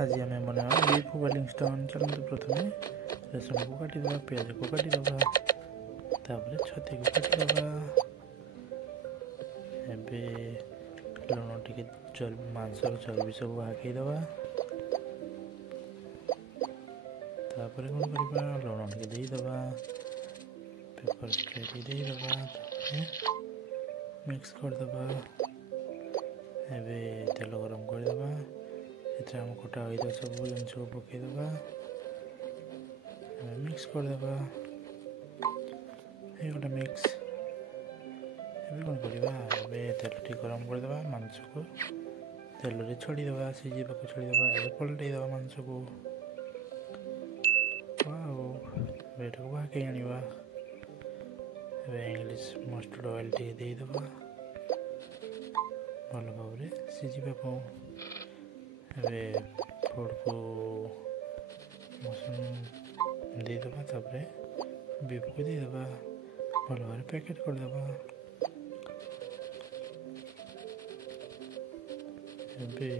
आज आम बना बीफ बोइलिंग स्टोन। चलते प्रथम रसुण को काटिदेवा, पियाज को काटिदेवा, तापर छती को काटिदेवा। एबे लुण टिके मांसर चर्बी सब हाकईदेवा। तापर कौन करवा लुण टिके देदेवा, पेपर स्प्रे देदेवा, मिक्स करदेवा। एबे तेल गरम करदेवा, आम कटा हुई सब जिन को पकईदेवा, मिक्स करदेवा। गोटे मिक्स एबे कौन करवा तेल टी गरम करदेवा, मांस को तेल रे छड़ीदेवा, सीझा को छड़ीदेवा। एबे पलटईदेवा मांस को, एटा को बाके आनिबा। एबे इंग्लिश मस्टर्ड ऑयल टी देदेवा, भल भाव सीझा को। एबे फूड को मसन देदेवा, तापरे बीफ को देदेवा, भल भाव पैकेट करदेवा। एबे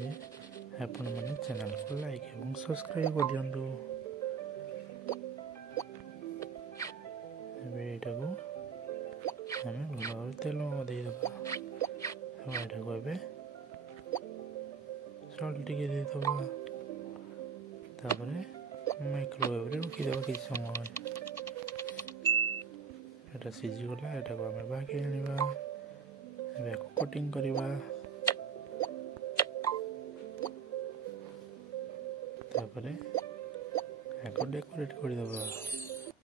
आपण माने चैनल को लाइक और सब्सक्राइब कर दियंतु। एबे एटा को हमें भल भाव तेल देदेवा। एटा को एबे सल्ट टिके देदेवा, तापरे माइक्रोवेव रे रखीदेवा किसी समय। एटा सीझीगला, एटा को आमे बाके आनिबा। एबे को कटिंग करिबा, तापरे एको डेकोरेट करदेवा।